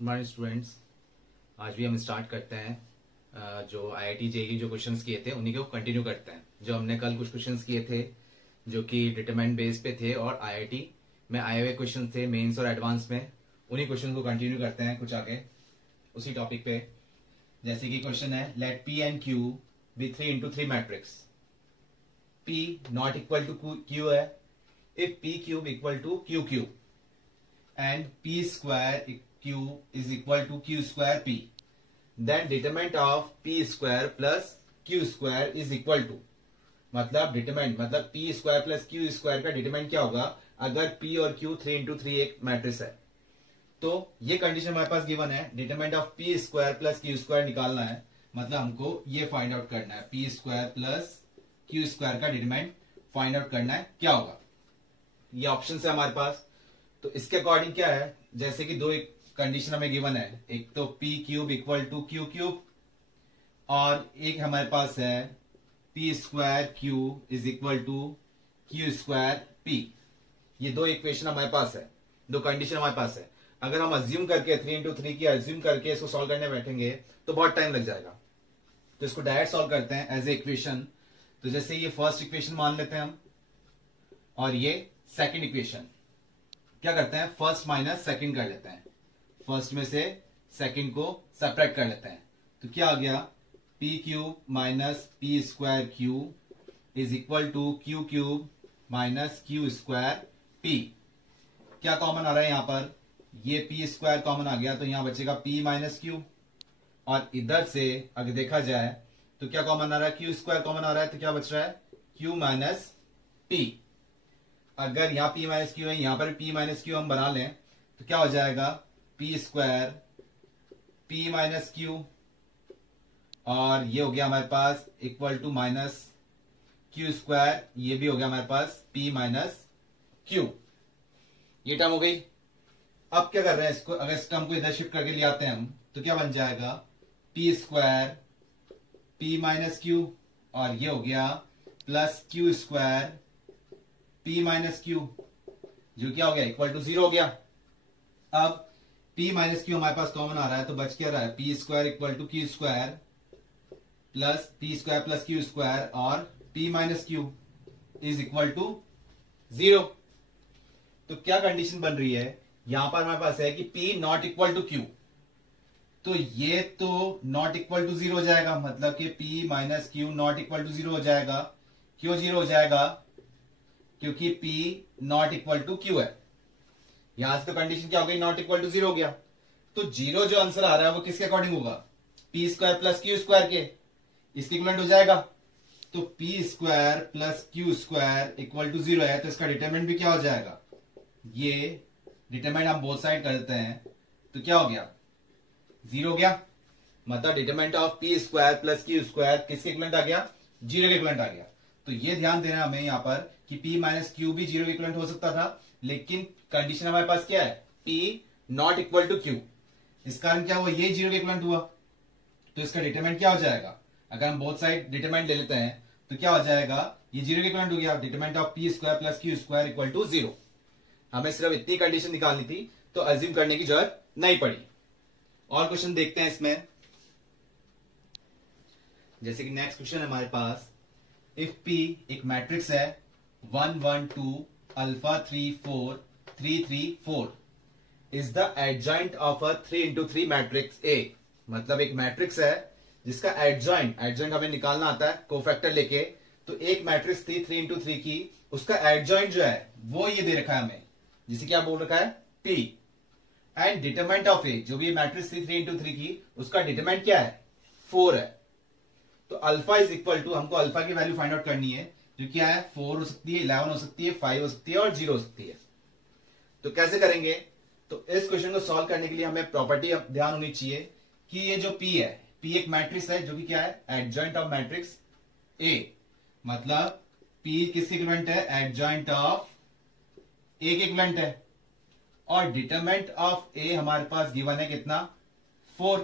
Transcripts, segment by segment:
Morning students. आज भी हम स्टार्ट करते हैं जो आईआईटी जेईई जो क्वेश्चंस किए थे उन्हीं को कंटिन्यू करते हैं। जो हमने कल कुछ क्वेश्चंस किए थे जो कि डिटरमिनेंट बेस पे थे और आईआईटी में आए हुए क्वेश्चन थे मेंस और एडवांस में, उन्हीं क्वेश्चन को कंटिन्यू करते हैं कुछ आगे उसी टॉपिक पे। जैसे कि क्वेश्चन है, let P and Q be 3x3 matrix. P not equal to Q है if P cube equal to Q cube and p square q is equal to q square p, then determinant of p square plus q square is equal to, मतलब determinant मतलब p square plus q square का determinant क्या होगा अगर p और q 3x3 एक matrix है। तो ये कंडीशन हमारे पास गिवन है, determinant of p square plus q square निकालना है, मतलब हमको ये फाइंड आउट करना है p square plus q square का डिटरमिनेंट फाइंड आउट करना है क्या होगा। ये ऑप्शन है हमारे पास। तो इसके अकॉर्डिंग क्या है, जैसे कि दो एक कंडीशन हमें गिवन है, एक तो P cube equal to Q cube और एक हमारे पास है P square Q is equal to Q square P. ये दो इक्वेशन हमारे पास है, दो कंडीशन हमारे पास है। अगर हम अज्यूम करके 3x3 की अज्यूम करके इसको सॉल्व करने बैठेंगे तो बहुत टाइम लग जाएगा। तो इसको डायरेक्ट सॉल्व करते हैं एज ए इक्वेशन। तो जैसे ये फर्स्ट इक्वेशन मान लेते हैं हम और ये सेकेंड इक्वेशन। क्या करते हैं, फर्स्ट माइनस सेकंड कर लेते हैं, फर्स्ट में से सेकंड को सेपरेट कर लेते हैं। तो क्या आ गया, P cube minus P square Q is equal to Q cube minus Q square P. क्या कॉमन आ रहा है यहां पर, ये पी स्क्वायर कॉमन आ गया तो यहां बचेगा पी माइनस क्यू, और इधर से अगर देखा जाए तो क्या कॉमन आ रहा है, क्यू स्क्वायर कॉमन आ रहा है तो क्या बच रहा है क्यू माइनस पी। अगर यहां p माइनस क्यू है यहां पर p माइनस क्यू हम बना लें तो क्या हो जाएगा p square p minus Q, और ये हो गया हमारे पास equal to minus Q square, ये भी हो गया हमारे पास p माइनस क्यू। ये टर्म हो गई। अब क्या कर रहे हैं, इसको अगर इस टर्म को इधर शिफ्ट करके ले आते हैं हम तो क्या बन जाएगा p square p minus Q, और ये हो गया plus Q square p minus Q, जो क्या हो गया इक्वल टू 0 हो गया। अब p माइनस क्यू हमारे पास कॉमन आ रहा है तो बच क्या रहा है, p square equal to Q square plus Q square, और p minus Q is equal to 0। तो क्या कंडीशन बन रही है, यहां पर हमारे पास है कि p not equal to Q, तो ये तो नॉट इक्वल टू 0 हो जाएगा, मतलब कि p minus Q not equal to 0 हो जाएगा। क्यों 0 हो जाएगा, क्योंकि p not equal to q है। यहां से तो कंडीशन क्या हो गई, नॉट इक्वल टू 0 हो गया। तो 0 जो आंसर आ रहा है वो किसके अकॉर्डिंग होगा, p square plus Q square के, इसके इक्विवेलेंट हो जाएगा। तो p square plus Q square equal to 0 है तो इसका डिटरमिनेंट भी क्या हो जाएगा, ये डिटरमिनेंट हम बोथ साइड करते हैं तो क्या हो गया 0 हो गया। मतलब determinant of p square plus Q square किसके इक्विवेलेंट आ गया, 0 के इक्विवेलेंट आ गया। तो ये ध्यान देना हमें यहाँ पर कि p माइनस क्यू भी 0 इक्वलेंट हो सकता था, लेकिन कंडीशन हमारे पास क्या है, p not equal to q। इस कारण क्या हुआ, ये 0 इक्वलेंट हुआ तो इसका डिटरमिनेंट क्या हो जाएगा, अगर हम बोथ साइड डिटरमिनेंट ले लेते हैं तो क्या हो जाएगा, ये 0 इक्वलेंट हो गया, determinant of p square plus Q square equal to 0। हमें सिर्फ इतनी कंडीशन निकालनी थी तो अज्यूम करने की जरूरत नहीं पड़ी। और क्वेश्चन देखते हैं इसमें। जैसे कि नेक्स्ट क्वेश्चन है हमारे पास, इफ p एक मैट्रिक्स है 1 1 2 alpha 3 4 3 3 4 is the adjoint of a 3x3 matrix A। मतलब एक मैट्रिक्स है जिसका एडजॉइंट हमें निकालना आता है कोफैक्टर लेके। तो एक मैट्रिक्स थी 3x3 की, उसका एडजॉइंट जो है वो ये दे रखा है हमें, जिसे क्या बोल रखा है p, and determinant of A, जो भी मैट्रिक्स थी 3x3 की उसका डिटरमिनेंट क्या है 4 है। तो अल्फा इज इक्वल टू, हमको अल्फा की वैल्यू फाइंड आउट करनी है, जो क्या है 4 हो सकती है, 11 हो सकती है, 5 हो सकती है और 0 हो सकती है। तो कैसे करेंगे, तो इस क्वेश्चन को सॉल्व करने के लिए हमें प्रॉपर्टी ध्यान होनी चाहिए कि ये जो p है, p एक मैट्रिक्स है जो कि क्या है एडजॉइंट ऑफ मैट्रिक्स A। मतलब p किसके इक्विवेलेंट है, एडजॉइंट ऑफ A के इक्विवेलेंट है, और डिटरमिनेंट ऑफ A हमारे पास गिवन है कितना 4।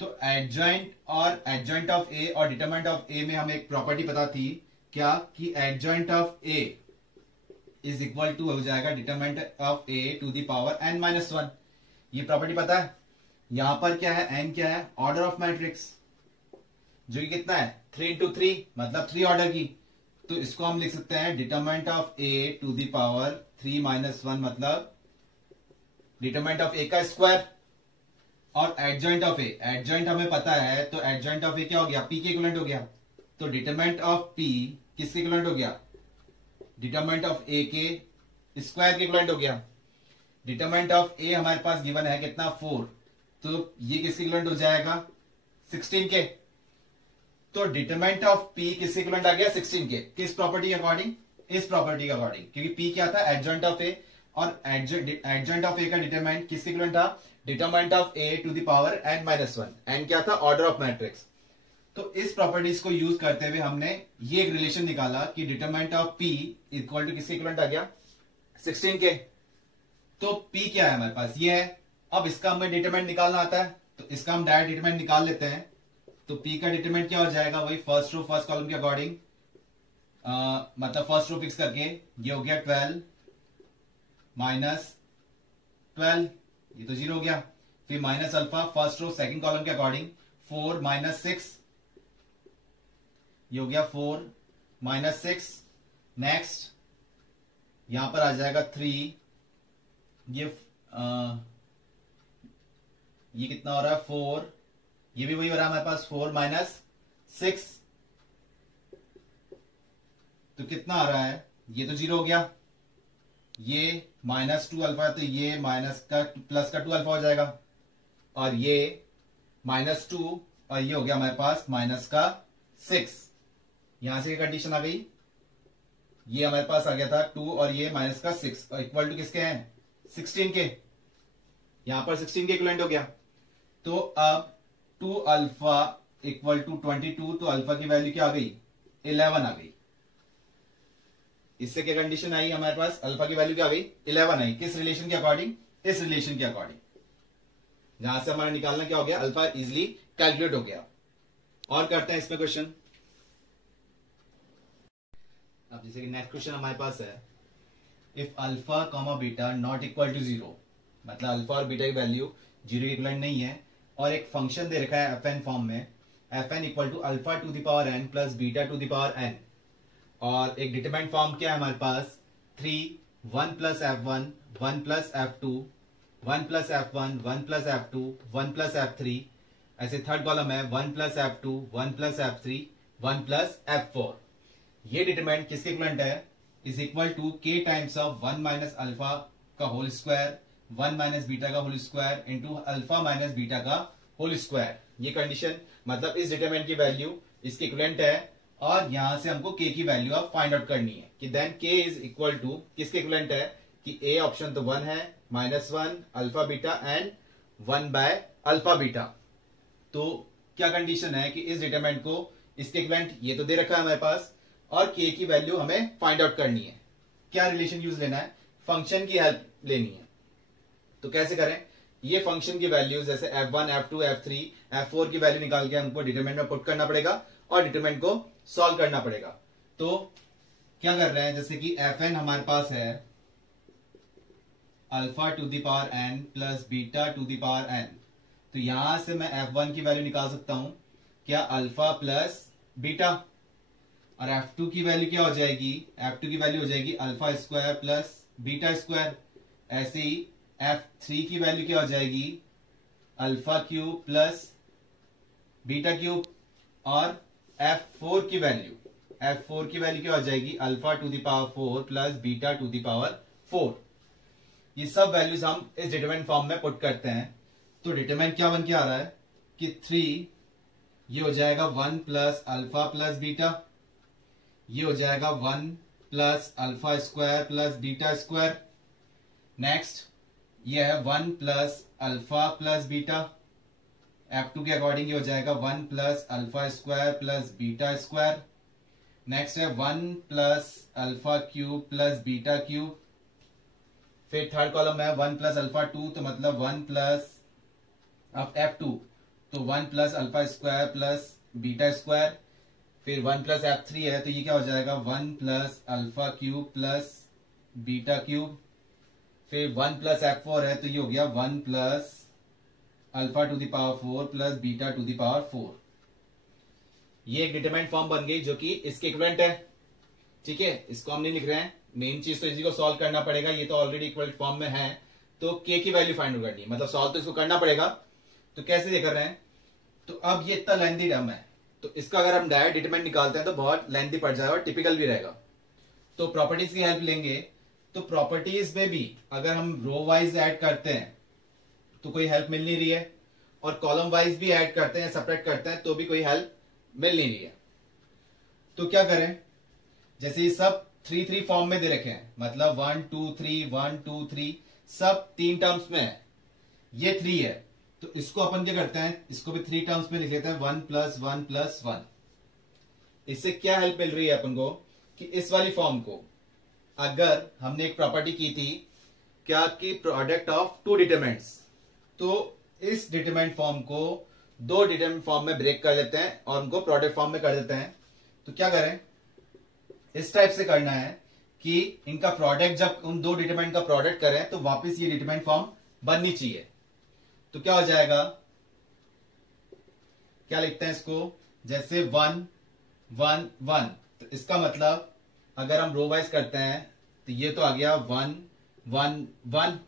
तो एडजॉइंट ऑफ A और डिटरमिनेंट ऑफ A में हमें एक प्रॉपर्टी पता थी क्या, कि adjoint of A is equal to हो जाएगा determinant of A to the power n-1। ये प्रॉपर्टी पता है। यहां पर क्या है, एन क्या है, ऑर्डर ऑफ मैट्रिक्स, जो कि कितना है 3 इंटू 3 मतलब 3 ऑर्डर की। तो इसको हम लिख सकते हैं determinant of A to the power 3 minus 1 मतलब डिटरमिनेंट ऑफ ए का स्क्वायर और एडजॉइंट ऑफ ए, एडजॉइंट हमें पता है तो एडजॉइंट ऑफ ए क्या हो गया, पी के इक्विवेलेंट हो गया। तो डिटरमिनेंट ऑफ पी किसके इक्विवेलेंट हो गया, डिटरमिनेंट ऑफ ए के स्क्वायर के इक्विवेलेंट हो गया। डिटरमिनेंट ऑफ ए हमारे पास गिवन है कितना 4, तो ये किसके इक्विवेलेंट हो जाएगा 16 के। तो डिटरमिनेंट ऑफ पी किसके इक्विवेलेंट आ गया 16 के। किस प्रॉपर्टी के अकॉर्डिंग, इस प्रॉपर्टी के अकॉर्डिंग, क्योंकि पी क्या था एडजॉइंट ऑफ ए और एडजॉइंट ऑफ ए का डिटरमिनेंट किसके इक्विवेलेंट था, determinant of A to the power n minus 1। N क्या था, ऑर्डर ऑफ मैट्रिक्स। तो इस प्रॉपर्टीज को यूज करते हुए हमने ये एक रिलेशन निकाला कि determinant of P equal to किसके इक्विवेलेंट आ गया 16 के। तो पी क्या है हमारे पास, ये है। अब इसका हमें डिटरमिनेंट निकालना आता है तो इसका हम डायरेक्ट डिटरमिनेंट निकाल लेते हैं। तो पी का डिटरमिनेंट क्या हो जाएगा, वही फर्स्ट रो फर्स्ट कॉलम के अकॉर्डिंग, मतलब फर्स्ट रो फिक्स करके ये हो गया 12 माइनस 12, ये तो 0 हो गया। फिर minus alpha first row second column के अकॉर्डिंग 4 माइनस 6, ये हो गया 4 माइनस 6। नेक्स्ट यहां पर आ जाएगा 3, ये कितना हो रहा है 4, ये भी वही हो रहा है हमारे पास 4 माइनस 6, तो कितना आ रहा है, ये तो 0 हो गया। ये माइनस 2 अल्फा है तो ये माइनस का प्लस का 2 अल्फा हो जाएगा, और ये माइनस 2 और ये हो गया हमारे पास माइनस का 6। यहां से कंडीशन आ गई, ये हमारे पास आ गया था 2 और ये माइनस का 6 और इक्वल टू किसके हैं 16 के। यहां पर 16 के इक्वलेंट हो गया। तो अब 2 अल्फा इक्वल टू 22, तो अल्फा की वैल्यू क्या आ गई 11 आ गई। इससे क्या कंडीशन आई हमारे पास, अल्फा की वैल्यू क्या आ गई 11 आई। किस रिलेशन के अकॉर्डिंग, इस रिलेशन के अकॉर्डिंग, जहां से हमारा निकालना क्या हो गया, अल्फा इजिली कैलकुलेट हो गया। और करते हैं इसमें क्वेश्चन। अब जैसे कि नेक्स्ट क्वेश्चन हमारे पास है, if alpha comma beta not equal to 0, मतलब अल्फा और बीटा की वैल्यू 0 इक्वलेंट नहीं है, और एक फंक्शन दे रखा है fn फॉर्म में, fn equal to alpha to the power n plus beta to the power n, और एक डिटरमिनेंट फॉर्म क्या है हमारे पास 3 1 plus f1 1 plus f2 1 plus f1 1 plus f2 1 plus f3, ऐसे थर्ड कॉलम है 1 plus f2 1 plus f3 1 plus f4। ये determinant किसके इक्वलेंट है, is equal to k times of 1 minus alpha का होल स्क्वायर 1 माइनस बीटा का whole square into alpha minus beta का whole square. ये condition मतलब इस डिटरमिनेंट की वैल्यू इसके इक्वलेंट है, और यहां से हमको k की वैल्यू आप फाइंड आउट करनी है कि then k is equal to किसके इक्वलेंट है, कि a ऑप्शन तो 1 है -1 alpha beta and 1 by alpha beta. तो क्या कंडीशन है कि इस डिटरमिनेंट को इसके इक्वलेंट ये तो दे रखा है हमारे पास, और k की वैल्यू हमें फाइंड आउट करनी है। क्या रिलेशन यूज लेना है, फंक्शन की हेल्प लेनी है। तो कैसे करें, ये फंक्शन की वैल्यूज जैसे f1 f2 f3 f4 की वैल्यू निकाल के हमको डिटरमिनेंट में पुट करना पड़ेगा और डिटरमिनेंट को सॉल्व करना पड़ेगा। तो क्या कर रहे हैं, जैसे कि fn हमारे पास है alpha to the power n plus beta to the power n, तो यहां से मैं f1 की वैल्यू निकाल सकता हूं क्या, अल्फा प्लस बीटा, और f2 की वैल्यू क्या हो जाएगी, f2 की वैल्यू हो जाएगी alpha square plus beta square. ऐसे ही f3 की वैल्यू क्या हो जाएगी, alpha cube plus beta cube, और f4 की वैल्यू क्या हो जाएगी, alpha to the power 4 plus beta to the power 4। ये सब वैल्यूज हम इस डिटरमिनेंट फॉर्म में पुट करते हैं। तो डिटरमिनेंट क्या बन के आ रहा है कि 3 ये हो जाएगा 1 प्लस अल्फा प्लस बीटा, ये हो जाएगा 1 plus alpha square plus beta square. Next ये है 1 plus alpha plus beta, f2 के अकॉर्डिंग ये हो जाएगा 1 plus alpha square plus beta square. Next है 1 plus alpha cube plus beta cube. फिर थर्ड कॉलम है 1 प्लस अल्फा 2, तो मतलब 1 प्लस ऑफ f2, तो 1 plus alpha square plus beta square. फिर 1 प्लस f3 है तो ये क्या हो जाएगा 1 plus alpha cube plus beta cube. फिर 1 प्लस F4 है तो ये हो गया 1 plus alpha to the power 4 plus beta to the power 4। ये एक डिटरमाइंड फॉर्म बन गई जो कि इसके इक्विवेलेंट है। ठीक है, इसको हम नहीं लिख रहे हैं, मेन चीज तो इसी को सॉल्व करना पड़ेगा, ये तो ऑलरेडी इक्विवेलेंट फॉर्म में है, तो के की वैल्यू फाइंड करनी है, मतलब सॉल्व तो इसको करना पड़ेगा। तो कैसे ये कर रहे हैं, तो अब ये इतना लेंथी टर्म है, तो इसका अगर हम डायरेक्ट डिटरमाइंड निकालते हैं तो बहुत लेंथी पड़ जाएगा और टिपिकल भी रहेगा। तो प्रॉपर्टीज की हेल्प लेंगे, तो प्रॉपर्टीज में भी अगर हम रो वाइज ऐड करते हैं तो कोई हेल्प मिल नहीं रही है, और कॉलम वाइज भी ऐड करते हैं, सेपरेट करते हैं तो भी कोई हेल्प मिल नहीं रही है। तो क्या करें, जैसे ये सब 3-3 फॉर्म में दे रखे हैं, मतलब 1 2 3 1 2 3 सब 3 टर्म्स में है, ये 3 है, तो इसको अपन क्या करते हैं, इसको भी 3 टर्म्स में लिख लेते हैं, 1 प्लस 1 प्लस 1। इससे क्या हेल्प मिल रही है अपन को कि इस वाली फॉर्म को अगर हमने एक प्रॉपर्टी की थी क्या कि प्रोडक्ट ऑफ 2 डिटरमिनेंट्स, तो इस डिटरमिनेंट फॉर्म को 2 डिटरमिनेंट फॉर्म में ब्रेक कर देते हैं और उनको प्रोडक्ट फॉर्म में कर देते हैं। तो क्या करें, इस टाइप से करना है कि इनका प्रोडक्ट जब उन 2 डिटरमिनेंट का प्रोडक्ट करें तो वापस ये डिटरमिनेंट फॉर्म बननी चाहिए। तो क्या हो जाएगा, क्या लिखते हैं इसको, जैसे 1 1 1, तो इसका मतलब अगर हम रो वाइज करते हैं तो ये तो आ गया 1 1 1,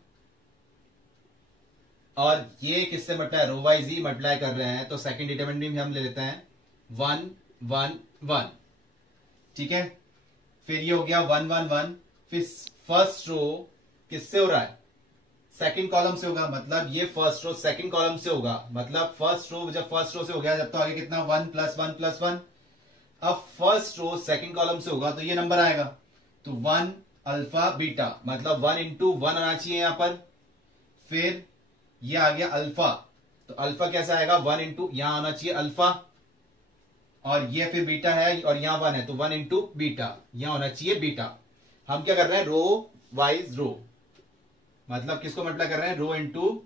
और ये किससे मल्टीप्लाई, रो वाइज ही मल्टीप्लाई कर रहे हैं, तो सेकंड डिटरमिनेंट भी हम ले लेते हैं 1 1 1। ठीक है, फिर ये हो गया 1 1 1, फिर फर्स्ट रो किससे हो रहा है, सेकंड कॉलम से होगा, मतलब ये फर्स्ट रो सेकंड कॉलम से होगा, मतलब फर्स्ट रो जब फर्स्ट रो से हो गया जब तो आगे कितना 1 प्लस 1 प्लस 1। अब फर्स्ट रो सेकंड कॉलम से होगा तो ये नंबर आएगा, तो 1 अल्फा बीटा, मतलब 1 इंटू 1 आना चाहिए यहां पर। फिर ये आ गया अल्फा, तो अल्फा कैसे आएगा, 1 इंटू यहां आना चाहिए अल्फा, और ये फिर बीटा है और यहां 1 है तो 1 इंटू बीटा, यहां होना चाहिए बीटा। हम क्या कर रहे हैं, रो वाइज रो, मतलब किसको मल्टीप्लाई कर रहे हैं, रो इंटू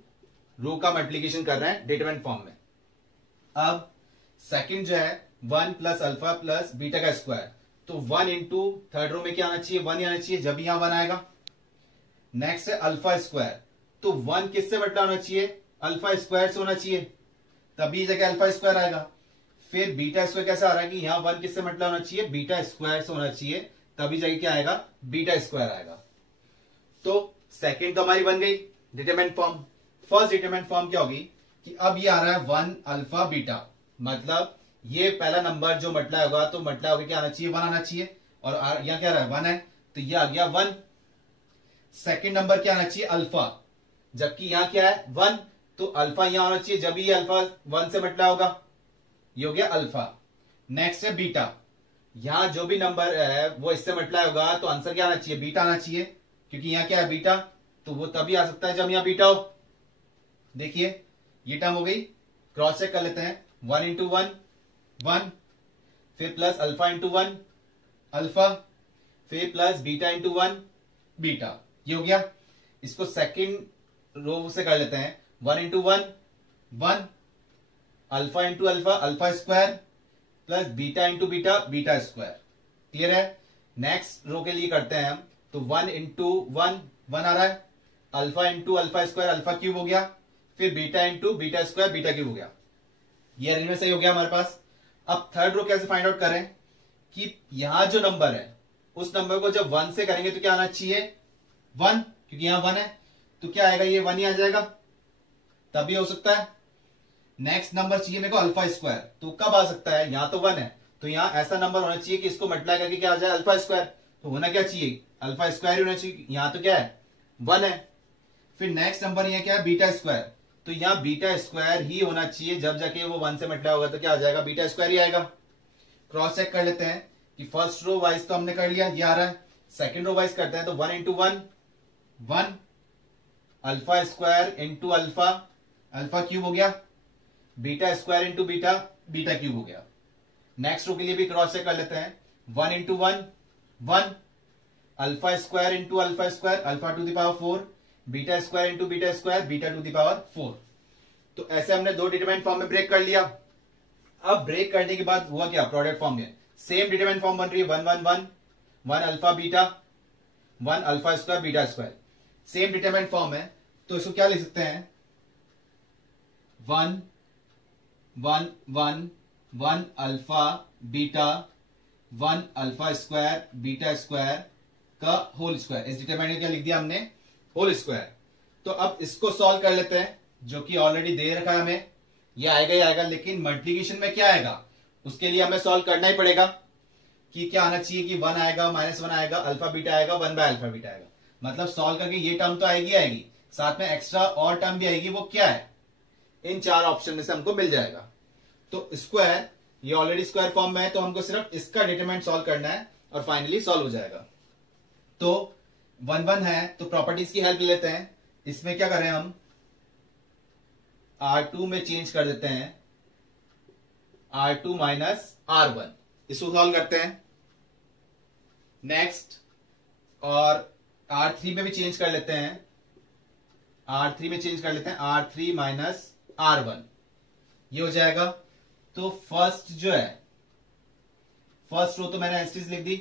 रो का मल्टीप्लीकेशन कर रहे हैं डिटरमिनेंट फॉर्म में। अब सेकंड जो है 1 प्लस अल्फा प्लस बीटा का स्क्वायर, तो 1 इंटू थर्ड रो में क्या आना चाहिए, 1 ही आना चाहिए, जब यहां 1 आएगा। नेक्स्ट है अल्फा स्क्वायर, तो 1 किससे मल्टीप्लाई होना चाहिए, अल्फा स्क्वायर से होना चाहिए, तभी जगह अल्फा स्क्वायर आएगा। फिर बीटा स्क्वायर कैसे आ रहा है कि यहां 1 किससे मल्टीप्लाई होना चाहिए, बीटा स्क्वायर से होना चाहिए, तभी जगह क्या आएगा, बीटा स्क्वायर आएगा। तो सेकंड तो हमारी बन गई determinant form. First determinant form क्या होगी कि अब ये आ रहा है 1 अल्फा बीटा, मतलब ये पहला नंबर जो मल्टीप्लाई होगा तो मल्टीप्लाई होकर क्या आना चाहिए, 1 आना चाहिए, और यहां क्या आ रहा है 1 है तो ये आ गया 1। सेकंड नंबर क्या आना चाहिए, अल्फा, जबकि यहां क्या है 1, तो अल्फा यहां होना चाहिए, जब ये अल्फा 1 से मल्टीप्लाई होगा, ये हो गया अल्फा। नेक्स्ट है बीटा, यहां जो भी नंबर है वो इससे मल्टीप्लाई होगा तो आंसर क्या आना चाहिए, बीटा आना चाहिए, क्योंकि यहां क्या है बीटा, तो वो तभी आ सकता है जब यहां बीटा हो। देखिए ये टर्म हो गई, क्रॉस चेक कर लेते हैं, 1 इंटू 1 1, फिर प्लस अल्फा इंटू 1 अल्फा, फिर प्लस बीटा इंटू 1 बीटा, ये हो गया। इसको सेकंड रो से कर लेते हैं, 1 into 1 1, alpha into alpha alpha square, plus beta into beta beta square. Clear है। नेक्स्ट रो के लिए करते हैं हम, तो 1 इंटू 1 1 आ रहा है, alpha into alpha square alpha cube हो गया, फिर beta into beta square beta cube हो गया। ये अरेंजमेंट सही हो गया हमारे पास। अब थर्ड रो कैसे फाइंड आउट करें कि यहां जो नंबर है उस नंबर को जब 1 से करेंगे तो क्या आना चाहिए 1, क्योंकि यहां 1 है तो क्या आएगा, ये 1 ही आ जाएगा, तभी हो सकता है। नेक्स्ट नंबर चाहिए मेरे को अल्फा स्क्वायर, तो कब आ सकता है, यहां तो 1 है तो यहां ऐसा नंबर होना चाहिए कि इसको मल्टीप्लाई करके क्या आ जाए अल्फा स्क्वायर, तो होना क्या चाहिए अल्फा स्क्वायर ही होना चाहिए, यहां तो क्या है 1 है। फिर नेक्स्ट नंबर यहां क्या है बीटा स्क्वायर, तो यहां बीटा स्क्वायर ही होना चाहिए, जब जाके वो 1 से मल्टीप्लाई होगा तो क्या आ जाएगा बीटा स्क्वायर ही आएगा। क्रॉस चेक कर लेते हैं कि फर्स्ट रो वाइज तो हमने कर लिया, ये आ रहा है। सेकंड रो वाइज करते हैं तो 1 into 1 1, alpha square into alpha alpha cube हो गया, beta square into beta beta cube हो गया। नेक्स्ट रो के लिए भी क्रॉस चेक कर लेते हैं, 1 into 1 1, alpha square into alpha square alpha to the power 4, beta square into beta square beta to the power 4। तो ऐसे हमने दो डिटरमिनेंट फॉर्म में ब्रेक कर लिया। अब ब्रेक करने के बाद हुआ क्या, प्रोडक्ट फॉर्म में सेम डिटरमिनेंट फॉर्म बन रही है 1 1 1 1 alpha beta 1 alpha square beta square. Same determinant form है, तो इसको क्या लिख सकते हैं, 1 1 1 1 alpha beta 1 alpha square beta square का होल स्क्वायर। इस डिटरमिनेंट क्या लिख दिया हमने, होल स्क्वायर। तो अब इसको सॉल्व कर लेते हैं, जो कि ऑलरेडी दे रखा है हमें, ये आएगा ही आएगा, लेकिन मल्टीप्लिकेशन में क्या आएगा उसके लिए हमें सॉल्व करना ही पड़ेगा कि क्या आना चाहिए कि 1 आएगा, -1 आएगा, अल्फा बीटा आएगा, 1 बाय अल्फा बीटा आएगा। मतलब सॉल्व करके ये टर्म तो आएगी आएगी, साथ में एक्स्ट्रा और टर्म भी आएगी, वो क्या है, इन 4 ऑप्शन में से हमको मिल जाएगा। तो स्क्वायर, ये ऑलरेडी स्क्वायर फॉर्म में है, तो हमको सिर्फ इसका डिटरमिनेंट सॉल्व करना है और फाइनली सॉल्व हो जाएगा। तो 1 1 है, तो प्रॉपर्टीज की हेल्प ले लेते हैं। इसमें क्या करें हम, R2 में चेंज कर देते हैं R2 माइनस R1, इसको सॉल्व करते हैं। नेक्स्ट, और R3 में भी चेंज कर लेते हैं, R3 में चेंज कर लेते हैं R3 माइनस R1, ये हो जाएगा। तो फर्स्ट जो है, फर्स्ट रो तो मैंने एस्टीज लिख दी,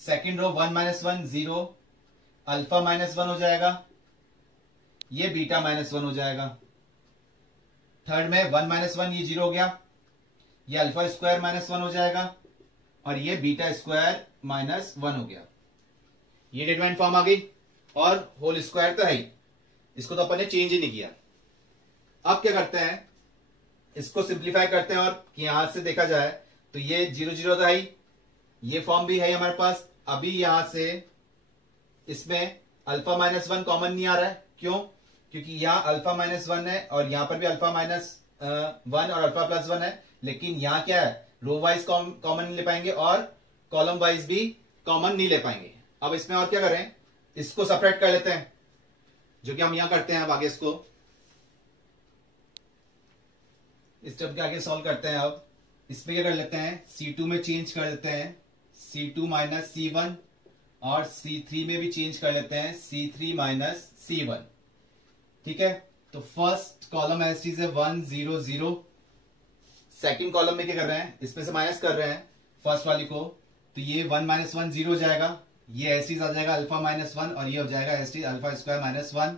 सेकेंड रो 1 -1 0, अल्फा -1 हो जाएगा, ये बीटा -1 हो जाएगा। थर्ड में 1 -1 ये 0 हो गया, ये अल्फा स्क्वायर -1 हो जाएगा, और ये बीटा स्क्वायर -1 हो गया। ये डिटरमिनेंट फॉर्म आ गई, और होल स्क्वायर तो है ही, इसको तो अपन ने चेंज ही नहीं किया। अब क्या करते हैं, इसको सिंप्लीफाई करते हैं, और यहां से देखा जाए तो ये 0 0 तो है ही, ये फॉर्म भी है हमारे पास। अभी यहां से इसमें अल्फा -1 कॉमन नहीं आ रहा है, क्यों, क्योंकि यहां अल्फा -1 है, और यहां पर भी अल्फा -1 और अल्फा +1 है, लेकिन यहां क्या है, रो वाइज कॉमन नहीं ले पाएंगे और कॉलम वाइज भी कॉमन नहीं ले पाएंगे। अब इसमें और क्या करें, इसको सेपरेट कर लेते हैं, जो कि हम यहां करते हैं। अब आगे इसको इस स्टेप के आगे सॉल्व करते हैं। अब इसमें क्या कर लेते हैं, C2 में चेंज कर देते हैं C2 माइनस C1, और C3 में भी चेंज कर लेते हैं C3 माइनस C1। ठीक है, तो first column as it is है 1 0 0। सेकेंड कॉलम में क्या कर रहे हैं, इसमें से माइनस कर रहे हैं फर्स्ट वाली को, तो ये 1 -1 0 हो जाएगा, ये एज इट इज आ जाएगा अल्फा -1, और ये हो जाएगा as it is alpha square -1।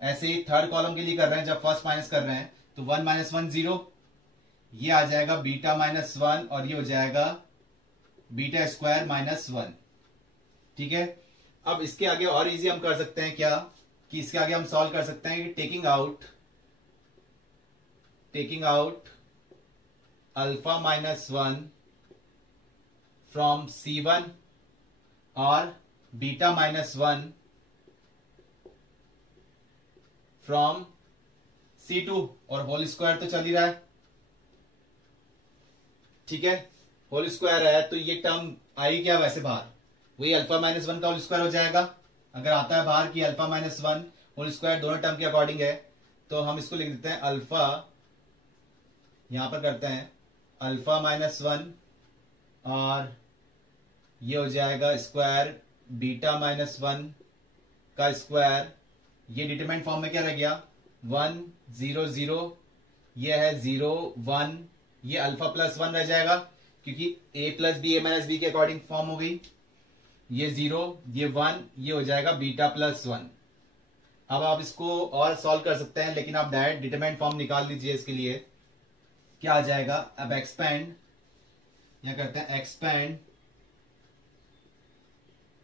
ऐसे ही थर्ड कॉलम के लिए कर रहे हैं, जब फर्स्ट माइनस कर रहे हैं तो 1 -1 0, ये आ जाएगा बीटा -1, और ये हो जाएगा बीटा स्क्वायर -1। ठीक है, अब इसके आगे और इजी हम कर सकते हैं क्या, कि इसके आगे हम सॉल्व कर सकते हैं कि taking out alpha -1 from C1 और बीटा -1 फ्रॉम C2, और होल स्क्वायर तो चल ही रहा है। ठीक है, होल स्क्वायर है, तो ये टर्म आई क्या वैसे बाहर, वही अल्फा -1 का होल स्क्वायर हो जाएगा। अगर आता है बाहर कि अल्फा -1 होल स्क्वायर दोनों टर्म के अकॉर्डिंग है, तो हम इसको लिख देते हैं अल्फा, यहां पर करते हैं अल्फा -1, और ये हो जाएगा स्क्वायर बीटा -1 का स्क्वायर। ये डिटरमिनेंट फॉर्म में क्या रह गया, 1 0 0, ये है 0 1, ये अल्फा +1 रह जाएगा, क्योंकि a + b a - b के अकॉर्डिंग फॉर्म हो गई। ये 0, ये 1, ये हो जाएगा बीटा +1। अब आप इसको और सॉल्व कर सकते हैं, लेकिन आप डायरेक्ट डिटरमिनेंट फॉर्म निकाल लीजिए। इसके लिए क्या आ जाएगा, अब एक्सपेंड, या करते हैं एक्सपेंड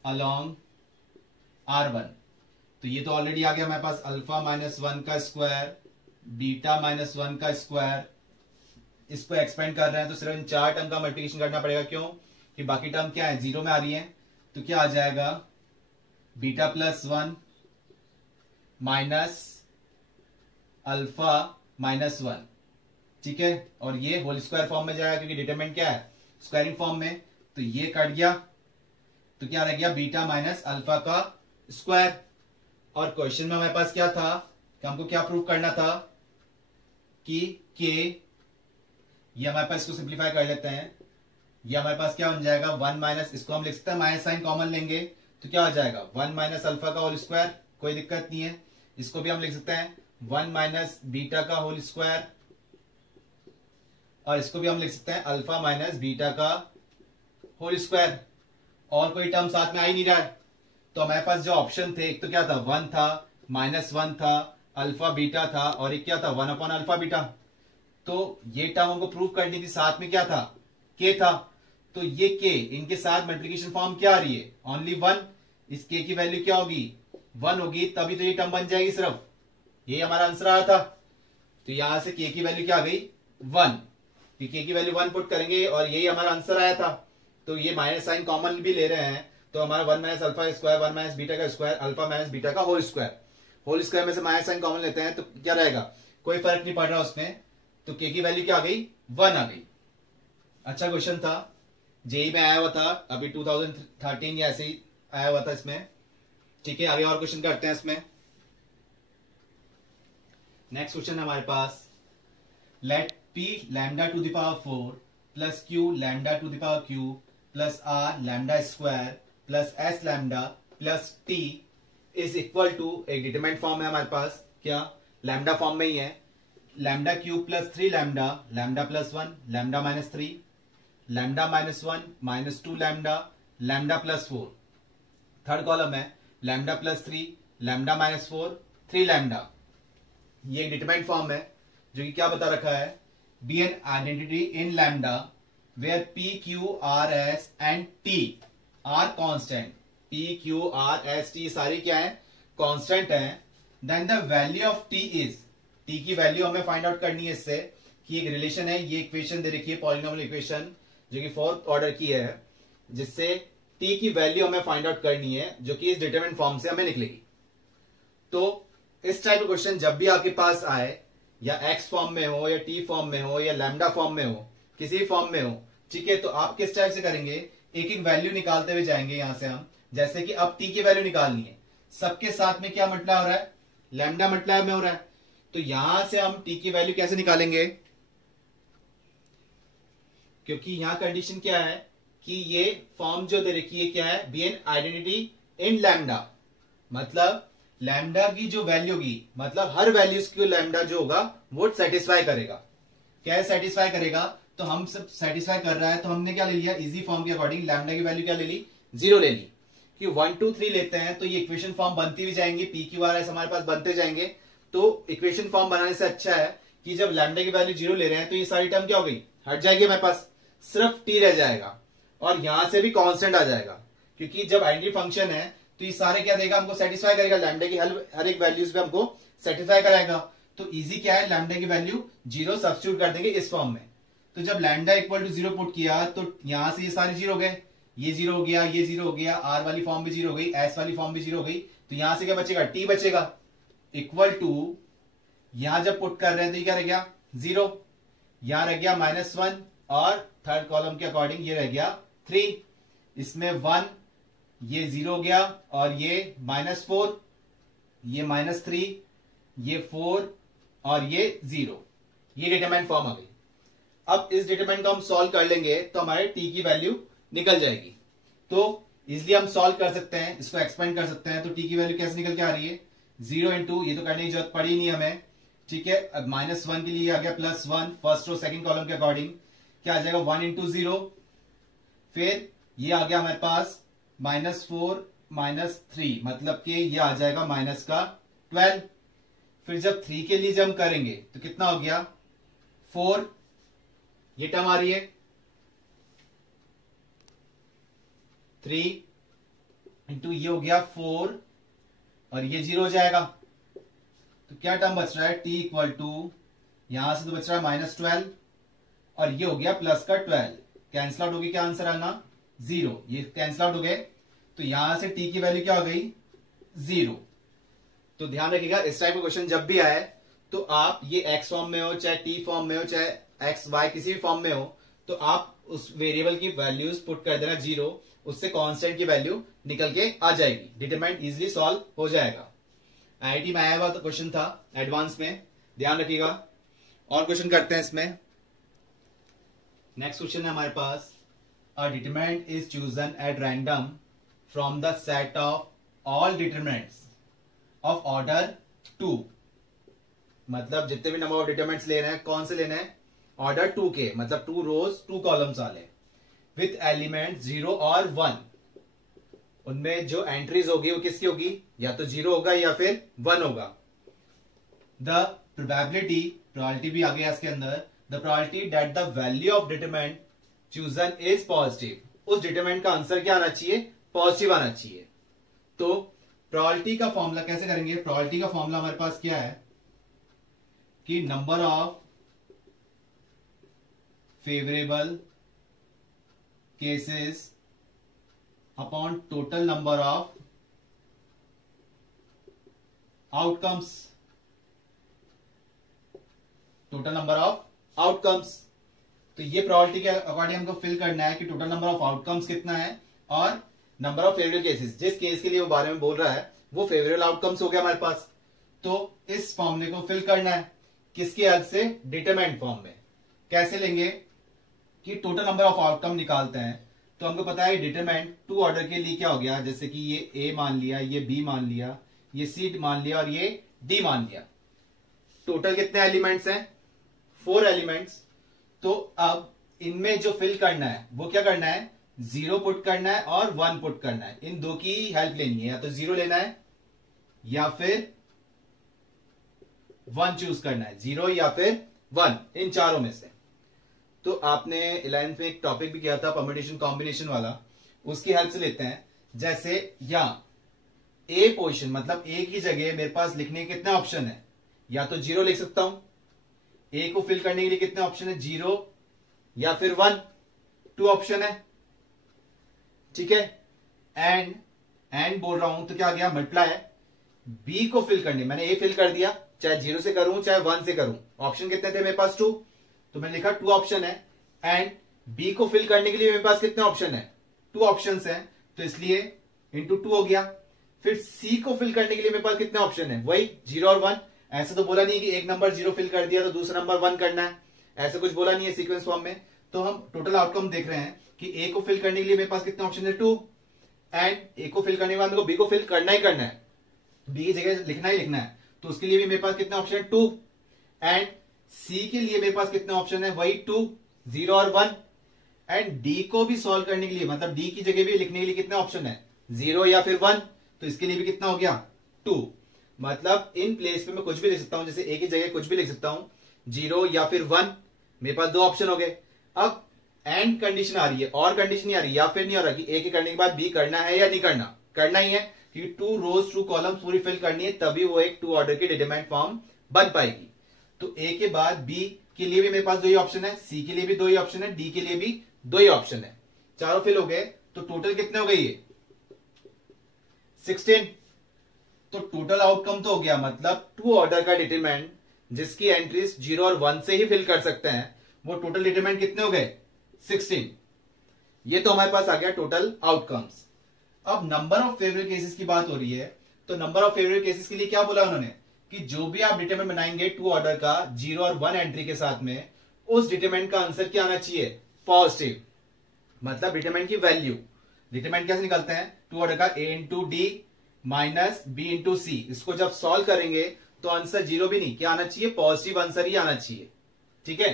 अलोंग R1, तो ये तो ऑलरेडी आ गया हमारे पास अल्फा -1 का स्क्वायर बीटा -1 का स्क्वायर। इसको एक्सपेंड कर रहे हैं तो सिर्फ इन 4 टर्म का मल्टीप्लिकेशन करना पड़ेगा, क्यों कि बाकी टर्म क्या है, 0 में आ रही है। तो क्या आ जाएगा, बीटा +1 माइनस अल्फा -1। ठीक है, और ये होल स्क्वायर फॉर्म में जाएगा, क्योंकि डिटरमिनेंट क्या है, स्क्वायरिंग फॉर्म में। तो ये कट गया, तो क्या रह गया, बीटा माइनस अल्फा का स्क्वायर। और क्वेश्चन में हमारे पास क्या था, कि हमको क्या प्रूव करना था कि के, ये हमारे पास, इसको सिंप्लीफाई कर लेते हैं, ये हमारे पास क्या बन जाएगा, 1 माइनस, इसको हम लिख सकते हैं माइनस साइन कॉमन लेंगे, तो क्या हो जाएगा 1 माइनस अल्फा का होल स्क्वायर, कोई दिक्कत नहीं है। इसको भी हम लिख सकते हैं 1 माइनस बीटा का होल स्क्वायर, और इसको भी हम लिख सकते हैं अल्फा माइनस बीटा का होल स्क्वायर। और कोई टर्म साथ में आ ही नहीं रहा है, तो हमारे पास जो ऑप्शन थे, एक तो क्या था 1 था, -1 था, अल्फा बीटा था, और एक क्या था 1 अपॉन अल्फा बीटा। तो ये टर्म हमको प्रूव करनी थी, साथ में क्या था के था। तो ये के इनके साथ मल्टीप्लिकेशन फॉर्म क्या आ रही है, ओनली 1। इस के की वैल्यू क्या होगी 1 होगी, तभी तो ये टर्म बन जाएगी सिर्फ। ये हमारा आंसर आया था। तो यहां से के की वैल्यू क्या आ गई 1, के की वैल्यू 1 पुट करेंगे और यही हमारा आंसर आया था। तो ये माइनस साइन कॉमन भी ले रहे हैं, तो हमारा 1 minus alpha square 1 minus beta का स्क्वायर अल्फा माइनस बीटा का होल स्क्वायर में से माइनस साइन कॉमन लेते हैं तो क्या रहेगा, कोई फर्क नहीं पड़ रहा उसमें। तो के की वैल्यू क्या आ गई 1 आ गई। अच्छा क्वेश्चन था, जेई में आया हुआ था अभी 2013 या ऐसे ही आया हुआ था इसमें। ठीक है, आगे और क्वेश्चन करते हैं इसमें। नेक्स्ट क्वेश्चन है हमारे पास, let p lambda to the power 4 plus q lambda to the power q plus r lambda square plus s lambda plus t is equal to, एक डिटरमिनेंट फॉर्म है हमारे पास, क्या लैम्डा फॉर्म में ही है, lambda cube plus 3 lambda, lambda plus 1, lambda minus 3, lambda minus 1 minus 2 lambda, lambda plus 4। Third column है lambda plus 3, lambda minus 4, 3 lambda. ये एक डिटरमिनेंट फॉर्म है जो कि क्या बता रखा है, be an identity in lambda where P Q R S and T are constant. P Q R S T सारी क्या है, कॉन्स्टेंट है। Then the value of T is, T की वैल्यू हमें फाइंड आउट करनी है इससे, कि एक रिलेशन है, ये इक्वेशन दे रखी है पॉलिनोमियल इक्वेशन जो कि 4th ऑर्डर की है, जिससे टी की वैल्यू हमें फाइंड आउट करनी है, जो कि इस डिटरमिनेंट फॉर्म से हमें निकलेगी। तो इस टाइप का क्वेश्चन जब भी आपके पास आए, या एक्स फॉर्म में हो या टी फॉर्म में हो या लैम्डा फॉर्म में हो, किसी भी फॉर्म में हो, ठीक है, तो आप किस टाइप से करेंगे, एक एक वैल्यू निकालते हुए जाएंगे यहां से हम। जैसे कि अब टी की वैल्यू निकालनी है, सबके साथ में क्या मल्टीप्लाई हो रहा है, लैम्डा मल्टीप्लाई में हो रहा है। तो यहां से हम टी की वैल्यू कैसे निकालेंगे, क्योंकि यहां कंडीशन क्या है कि ये फॉर्म जो दे रखी है क्या है, be an identity in lambda, मतलब लैम्डा की जो वैल्यू की, मतलब हर वैल्यूज की लैम्डा जो होगा वो सेटिस्फाई करेगा। क्या सेटिस्फाई करेगा, तो हम सब सेटिस्फाई कर रहा है, तो हमने क्या ले लिया, इजी फॉर्म के अकॉर्डिंग लैम्डा की वैल्यू क्या ले ली 0 ले ली। कि 1 2 3 लेते हैं तो ये इक्वेशन फॉर्म बनती भी जाएंगी, पी क्यू आर एस हमारे पास बनते जाएंगे। तो इक्वेशन फॉर्म बनाने से अच्छा है कि जब लैम्डा की वैल्यू 0 ले रहे हैं तो ये सारी टर्म क्या हो गई, हट जाएगी हमारे पास, सिर्फ टी रह जाएगा और यहां से भी कांस्टेंट आ जाएगा। क्योंकि जब आइडेंटिटी फंक्शन है तो ये सारे क्या देगा, हमको सेटिस्फाई करेगा, लैम्डा की हर एक वैल्यूज पे हमको सेटिस्फाई कराएगा। तो इजी क्या है, लैम्डा की वैल्यू 0 सब्स्टिट्यूट कर देंगे इस फॉर्म में। तो जब लैम्डा इक्वल टू 0 पुट किया तो यहां से ये सारे 0 हो गए, ये 0 हो गया, ये 0 हो गया, आर वाली फॉर्म भी 0 हो गई, एस वाली फॉर्म भी 0 हो गई। तो यहां से क्या बचेगा, टी बचेगा, इक्वल टू, यहां जब पुट कर रहे हैं तो ये क्या रह गया 0, यहां रह गया -1 और थर्ड कॉलम के अकॉर्डिंग ये रह गया 3, इसमें 1, ये 0 हो गया और ये -4, ये -3, ये 4 और ये 0। ये डिटरमिनेंट फॉर्म आ गई। अब इस डिटरमिनेंट को हम सॉल्व कर लेंगे तो हमारे टी की वैल्यू निकल जाएगी। तो इजिली हम सॉल्व कर सकते हैं, इसको एक्सपेंड कर सकते हैं। तो टी की वैल्यू कैसे निकल के आ रही है, 0 इंटू, ये तो करने की जरूरत पड़ी नहीं हमें, ठीक है। अब -1 के लिए आ गया +1, फर्स्ट रो सेकंड कॉलम के अकॉर्डिंग क्या आ जाएगा 1 इंटू 0, फिर ये आ गया हमारे पास -4 -3, मतलब कि ये आ जाएगा माइनस का 12। फिर जब 3 के लिए जब हम करेंगे तो कितना हो गया 4, ये टर्म आ रही है 3 इंटू ये हो गया 4 और ये 0 हो जाएगा। तो क्या टर्म बच रहा है, t इक्वल टू, यहां से तो बच रहा है -12 और ये हो गया प्लस का 12, कैंसिल आउट हो गया, क्या आंसर आना 0, ये कैंसिल आउट हो गए। तो यहां से t की वैल्यू क्या हो गई 0। तो ध्यान रखिएगा इस टाइप का क्वेश्चन जब भी आए तो आप ये x फॉर्म में हो चाहे t फॉर्म में हो चाहे x y किसी भी फॉर्म में हो, तो आप उस वेरिएबल की वैल्यूज पुट कर देना 0, उससे कांस्टेंट की वैल्यू निकल के आ जाएगी, डिटरमिनेंट इजिली सॉल्व हो जाएगा। आईआईटी में आया हुआ तो क्वेश्चन था एडवांस में, ध्यान रखिएगा। और क्वेश्चन करते हैं इसमें। नेक्स्ट क्वेश्चन है हमारे पास, a determinant is chosen at random from the set of all determinants of order 2, मतलब जितने भी नंबर ऑफ डिटरमिनेंट्स ले रहे हैं कौन से लेने हैं, ऑर्डर 2 के, मतलब 2 रोज 2 कॉलम्स वाले, विथ एलिमेंट 0 और 1। उनमें जो एंट्रीज होगी वो किसकी होगी, या तो 0 होगा या फिर 1 होगा। द प्रोबेबिलिटी भी आ गया इसके अंदर, the probability that the value of determinant chosen is positive, उस डिटरमिनेंट का आंसर क्या आना चाहिए, पॉजिटिव आना चाहिए। तो प्रोबेबिलिटी का फॉर्मूला कैसे करेंगे, प्रोबेबिलिटी का फॉर्मूला हमारे पास क्या है कि number of favourable cases upon total number of outcomes, total number of outcomes. तो ये प्रोबेबिलिटी के अकॉर्डिंग हमको फिल करना है कि टोटल नंबर ऑफ आउटकम्स कितना है और नंबर ऑफ फेवरेबल केसेस, जिस केस के लिए वो बारे में बोल रहा है वो फेवरेबल आउटकम्स हो गया हमारे पास। तो इस फॉर्मूले को फिल करना है किसके हेल्प से, डिटरमिनेंट फॉर्म में। कैसे लेंगे कि टोटल नंबर ऑफ आउटकम निकालते हैं, तो हमको पता है डिटरमिनेंट 2 ऑर्डर के लिए क्या हो गया, जैसे कि ये ए मान लिया, ये बी मान लिया, ये सी मान लिया और ये डी मान लिया। टोटल कितने एलिमेंट्स हैं, 4 एलिमेंट्स। तो अब इनमें जो फिल करना है वो क्या करना है, 0 पुट करना है और 1 पुट करना है। इन दो की हेल्प लेनी है, या तो 0 लेना है या फिर 1 चूज करना है, 0 या फिर 1, इन चारों में से। तो आपने 11th में एक टॉपिक भी किया था परम्यूटेशन कॉम्बिनेशन वाला, उसकी हेल्प से लेते हैं। जैसे या ए पोजीशन, मतलब ए की जगह मेरे पास लिखने के कितने ऑप्शन है, या तो 0 लिख सकता हूं, ए को फिल करने के लिए कितने ऑप्शन है, 0 या फिर 1, 2 ऑप्शन है, ठीक है। एंड बोल रहा हूं तो क्या आ गया, मल्टीप्लाई है। बी को फिल करने, मैंने ए फिल कर दिया, चाहे 0 से करूं चाहे 1 से करूं, ऑप्शन कितने थे मेरे पास, 2, तो मैंने लिखा 2 ऑप्शन है। एंड बी को फिल करने के लिए मेरे पास कितने ऑप्शन है, 2 ऑप्शन है, तो इसलिए इंटू 2 हो गया। फिर सी को फिल करने के लिए मेरे पास कितने ऑप्शन है, वही 0 और 1। ऐसा तो बोला नहीं कि एक नंबर 0 फिल कर दिया तो दूसरा नंबर 1 करना है, ऐसा कुछ बोला नहीं है सीक्वेंस फॉर्म में। तो हम टोटल आउटकम देख रहे हैं कि ए को फिल करने के लिए मेरे पास कितने ऑप्शन है, 2। एंड ए को फिल करने के बाद मेरे को बी को फिल करना ही करना है, बी की जगह लिखना ही लिखना है, तो उसके लिए भी मेरे पास कितने ऑप्शन है, 2। एंड सी के लिए मेरे पास कितने ऑप्शन है, वही 2, 0 और 1। एंड डी को भी सॉल्व करने के लिए, मतलब डी की जगह भी लिखने के लिए कितने ऑप्शन है, 0 या फिर 1, तो इसके लिए भी कितना हो गया, 2। मतलब इन प्लेस पे मैं कुछ भी लिख सकता हूं, जैसे ए की जगह कुछ भी लिख सकता हूं, 0 या फिर 1, मेरे पास 2 ऑप्शन हो गए। अब एंड कंडीशन आ रही है, और कंडीशन नहीं आ रही, या फिर नहीं आ रहा कि ए के करने के बाद बी करना है या नहीं करना, करना ही है, क्योंकि 2 रोज 2 कॉलम पूरी फिल करनी है, तभी वो एक 2 ऑर्डर की डिटरमिनेंट फॉर्म बन पाएगी। तो ए के बाद बी के लिए भी मेरे पास 2 ही ऑप्शन है, सी के लिए भी 2 ही ऑप्शन है, डी के लिए भी 2 ही ऑप्शन है, चारों फिल हो गए। तो टोटल कितने हो गए, ये 16। तो टोटल आउटकम तो हो गया, मतलब 2 ऑर्डर का डिटरमिनेंट जिसकी एंट्रीज 0 और 1 से ही फिल कर सकते हैं, वो टोटल डिटरमिनेंट कितने हो गए, 16। ये तो हमारे पास आ गया टोटल आउटकम्स। अब नंबर ऑफ फेवरेबल केसेस की बात हो रही है, तो नंबर ऑफ फेवरेबल केसेस के लिए क्या बोला उन्होंने कि जो भी आप डिटरमिनेंट बनाएंगे 2 ऑर्डर का 0 और 1 एंट्री के साथ में, उस डिटरमिनेंट का आंसर क्या आना चाहिए, पॉजिटिव। मतलब डिटरमिनेंट की वैल्यू, डिटरमिनेंट कैसे निकालते हैं, 2 ऑर्डर का a into D minus B into C, इसको जब सॉल्व करेंगे तो आंसर 0 भी नहीं, क्या आना चाहिए, पॉजिटिव आंसर ही आना चाहिए, ठीक है।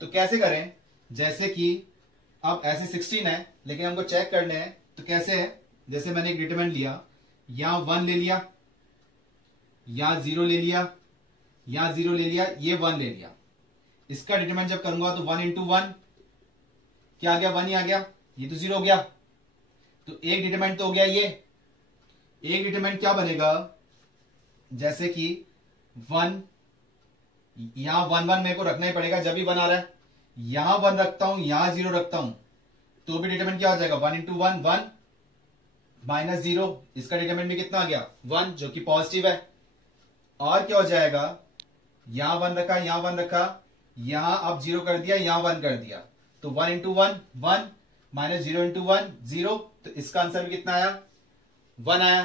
तो कैसे करें, जैसे कि अब ऐसे 16 है लेकिन हमको चेक करने हैं, तो कैसे है, जैसे मैंने एक डिटरमिनेंट लिया, यहां 1 ले लिया, यहां 0 ले लिया, यहां 0 ले लिया, ये 1 ले लिया। इसका डिटरमिनेंट जब करूंगा तो 1 इंटू 1 क्या आ गया, 1 ही आ गया, ये तो 0 हो गया। तो एक डिटरमिनेंट तो हो गया, ये एक डिटरमिनेंट क्या बनेगा, जैसे कि 1, यहां 1 1 मेरे को रखना ही पड़ेगा, जब भी 1 आ रहा है, यहां 1 रखता हूं, यहां 0 रखता हूं, तो भी डिटरमिनेंट क्या हो जाएगा, 1 इंटू 1 1 माइनस 0, इसका डिटरमिनेंट भी कितना आ गया, 1, जो कि पॉजिटिव है। और क्या हो जाएगा, यहां 1 रखा, यहां 1 रखा, यहां अब 0 कर दिया, यहां 1 कर दिया, तो 1 इंटू 1 1 माइनस 0 इंटू 1 0, तो इसका आंसर भी कितना आया, 1 आया।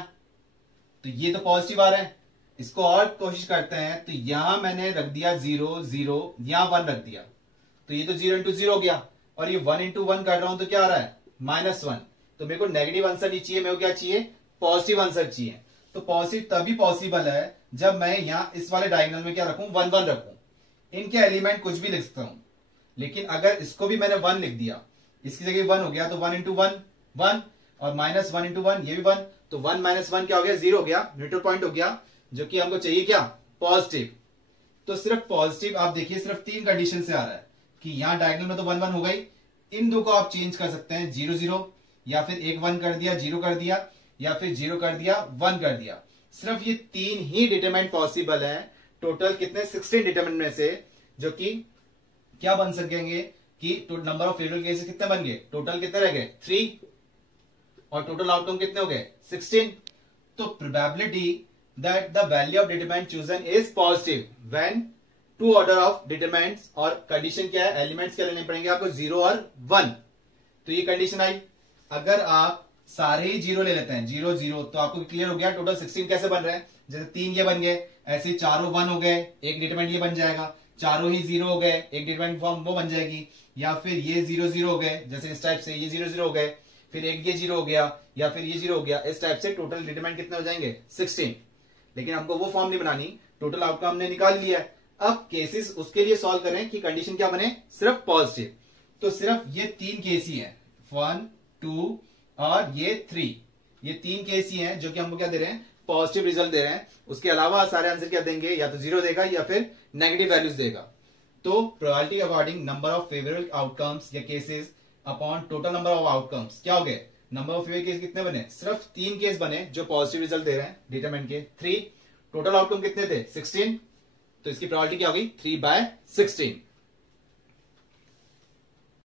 तो ये तो पॉजिटिव आ रहा है। इसको और कोशिश करते हैं, तो यहां मैंने रख दिया 0 0, यहां 1 रख दिया, तो ये तो 0 इंटू 0 हो गया, और ये 1 इंटू 1 कर रहा हूं तो क्या आ रहा है, -1। तो मेरे को नेगेटिव आंसर नहीं चाहिए, मेरे को क्या चाहिए, पॉजिटिव आंसर चाहिए। तो पॉजिटिव तभी पॉसिबल है जब मैं यहां इस वाले डायगोनल में क्या रखूं, 1 1 रखूं। इनके एलिमेंट कुछ भी लिख सकता हूं, लेकिन अगर इसको भी मैंने 1 लिख दिया, इसकी जगह 1 हो गया, तो 1 इंटू 1 1 और -1 इंटू 1 ये भी 1, तो 1 - 1 क्या हो गया, 0 हो गया, न्यूट्रल पॉइंट हो गया, जो कि हमको चाहिए क्या, पॉजिटिव। तो सिर्फ पॉजिटिव आप देखिए सिर्फ 3 कंडीशन से आ रहा है कि यहां डायगोनल में तो 1 1 हो गई, इन दो को आप चेंज कर सकते हैं 0 0, या फिर एक 1 कर दिया 0 कर दिया, या फिर 0 कर दिया 1 कर दिया। सिर्फ ये 3 ही डिटरमिनेंट पॉसिबल है टोटल कितने 16 डिटरमिनेंट में से, जो कि क्या बन सकेंगे कि नंबर ऑफ फेवरेबल केसेस कितने बन गए, टोटल कितने रह गए 3, और टोटल आउटकम कितने हो गए 16। तो probability that the value of determinant chosen is positive when 2 order of determinants, और कंडीशन क्या है, एलिमेंट्स क्या लेने पड़ेंगे आपको 0 और 1। तो ये कंडीशन आई, अगर आप सारे ही 0 ले लेते हैं 0 0, तो आपको क्लियर हो गया टोटल 16 कैसे बन रहे हैं। जैसे 3 ये बन गए, ऐसे चारों 1 हो गए, एक डिटरमिनेंट ये बन जाएगा, चारों ही 0 हो गए, एक डिटरमिनेंट फॉर्म वो बन जाएगी, या फिर ये 0 0 हो गए, जैसे इस टाइप से ये 0 0 हो गए, फिर एक ये 0 हो गया, या फिर ये 0 हो गया, इस टाइप से टोटल डिटरमिनेंट कितने हो जाएंगे 16। लेकिन हमको वो फॉर्म नहीं बनानी, टोटल आउटकम हमने निकाल लिया है। अब केसेस उसके लिए सॉल्व करें कि कंडीशन क्या बने, सिर्फ पॉजिटिव। तो सिर्फ ये 3 केस ही है, 1 2 और ये 3, ये 3 केस ही हैं जो कि हमको क्या दे रहे हैं, पॉजिटिव रिजल्ट दे रहे हैं। उसके अलावा सारे आंसर क्या देंगे, या तो 0 देगा या फिर नेगेटिव वैल्यूज देगा। तो probability according number of favourable outcomes या cases upon total number of outcomes क्या हो गए, नंबर ऑफ फेवरेबल केस कितने बने, सिर्फ 3 केस बने जो पॉजिटिव रिजल्ट दे रहे हैं डिटरमिनेंट के 3, टोटल आउटकम कितने थे 16, तो इसकी प्रोबेबिलिटी क्या होगी 3/16।